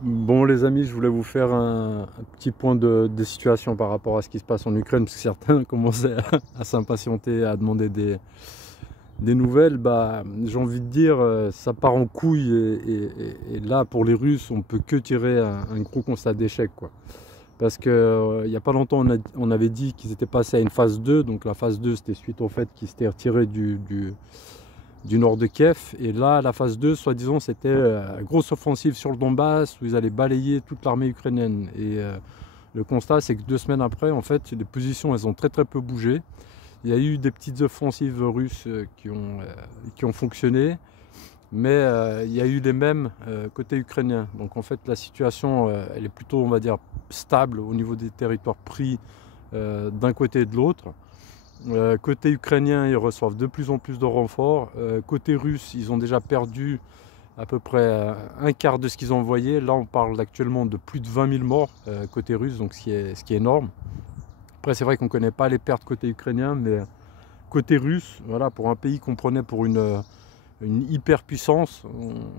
Bon les amis, je voulais vous faire un petit point de situation par rapport à ce qui se passe en Ukraine, parce que certains commençaient à s'impatienter, à demander des nouvelles. J'ai envie de dire, ça part en couille et là pour les Russes, on peut que tirer un gros constat d'échec, quoi. Parce que il n'y a pas longtemps, on avait dit qu'ils étaient passés à une phase 2, donc la phase 2 c'était suite au fait qu'ils s'étaient retirés du nord de Kiev. Et là, la phase 2, soi-disant, c'était grosse offensive sur le Donbass où ils allaient balayer toute l'armée ukrainienne. Et le constat, c'est que 2 semaines après, en fait, les positions, elles ont très peu bougé. Il y a eu des petites offensives russes qui ont fonctionné, mais il y a eu les mêmes côté ukrainien. Donc en fait, la situation, elle est plutôt, on va dire, stable au niveau des territoires pris d'un côté et de l'autre. Côté ukrainien, ils reçoivent de plus en plus de renforts. Côté russe, ils ont déjà perdu à peu près un quart de ce qu'ils ont envoyé. Là, on parle actuellement de plus de 20 000 morts côté russe, donc ce qui est énorme. Après, c'est vrai qu'on ne connaît pas les pertes côté ukrainien, mais côté russe, voilà, pour un pays qu'on prenait pour une hyperpuissance,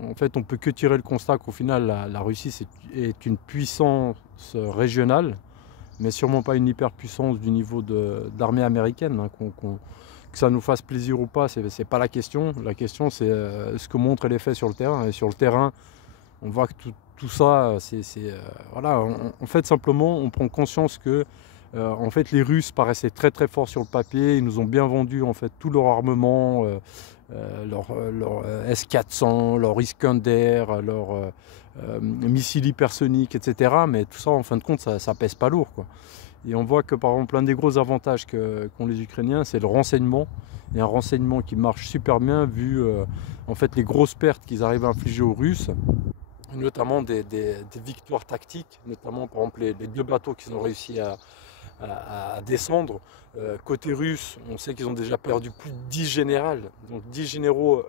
en fait, on peut que tirer le constat qu'au final, la Russie est une puissance régionale, mais sûrement pas une hyperpuissance du niveau d'armée américaine. Hein, que ça nous fasse plaisir ou pas, c'est pas la question. La question, c'est ce que montrent les faits sur le terrain. Et sur le terrain, on voit que tout ça, voilà. En fait, simplement, on prend conscience que en fait, les Russes paraissaient très forts sur le papier. Ils nous ont bien vendu en fait tout leur armement, leur S-400, leur Iskander, leur missiles hypersoniques, etc. Mais tout ça, en fin de compte, ça pèse pas lourd, quoi. Et on voit que par exemple, l'un des gros avantages qu'ont les Ukrainiens, c'est le renseignement. Et un renseignement qui marche super bien vu en fait les grosses pertes qu'ils arrivent à infliger aux Russes, notamment des victoires tactiques, notamment par exemple les 2 bateaux qu'ils ont réussi à descendre. Côté russe, on sait qu'ils ont déjà perdu plus de 10 généraux, donc 10 généraux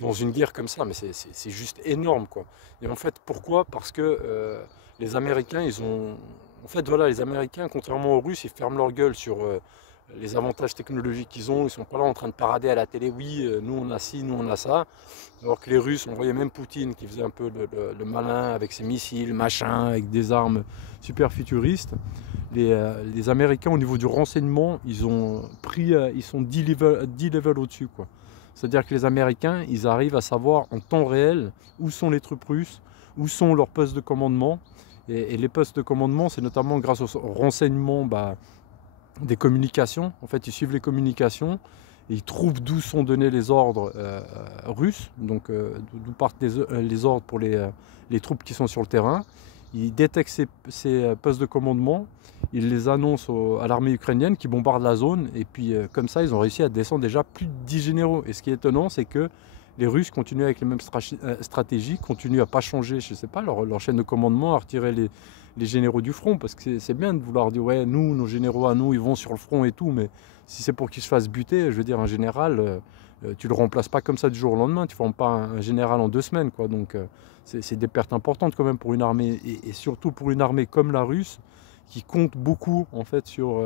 dans une guerre comme ça, mais c'est juste énorme, quoi. Et en fait, pourquoi? Parce que les Américains, ils ont... En fait, voilà, les Américains, contrairement aux Russes, ils ferment leur gueule sur les avantages technologiques qu'ils ont. Ils sont pas là en train de parader à la télé, oui, nous on a ci, nous on a ça. Alors que les Russes, on voyait même Poutine qui faisait un peu le malin avec ses missiles, machin, avec des armes super futuristes. Les Américains, au niveau du renseignement, ils sont 10 levels au-dessus, quoi. C'est-à-dire que les Américains, ils arrivent à savoir en temps réel où sont les troupes russes, où sont leurs postes de commandement. Et les postes de commandement, c'est notamment grâce au renseignement des communications. En fait, ils suivent les communications et ils trouvent d'où sont donnés les ordres russes, donc d'où partent les ordres pour les troupes qui sont sur le terrain. Ils détectent ces postes de commandement, ils les annoncent à l'armée ukrainienne qui bombarde la zone, et puis comme ça, ils ont réussi à descendre déjà plus de 10 généraux. Et ce qui est étonnant, c'est que les Russes continuent avec les mêmes stratégies, continuent à ne pas changer, je sais pas, leur chaîne de commandement, à retirer les généraux du front, parce que c'est bien de vouloir dire, ouais, nous, nos généraux à nous, ils vont sur le front et tout, mais si c'est pour qu'ils se fassent buter, je veux dire, un général, tu le remplaces pas comme ça du jour au lendemain, tu ne formes pas un général en 2 semaines, quoi. Donc c'est des pertes importantes quand même pour une armée, et surtout pour une armée comme la russe, qui compte beaucoup en fait sur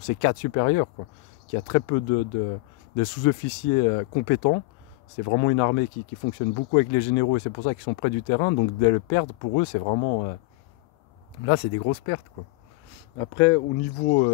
ses cadres supérieurs, quoi, qui a très peu de sous-officiers compétents. C'est vraiment une armée qui fonctionne beaucoup avec les généraux, et c'est pour ça qu'ils sont près du terrain. Donc de le perdre, pour eux, c'est vraiment... là, c'est des grosses pertes, quoi. Après, au niveau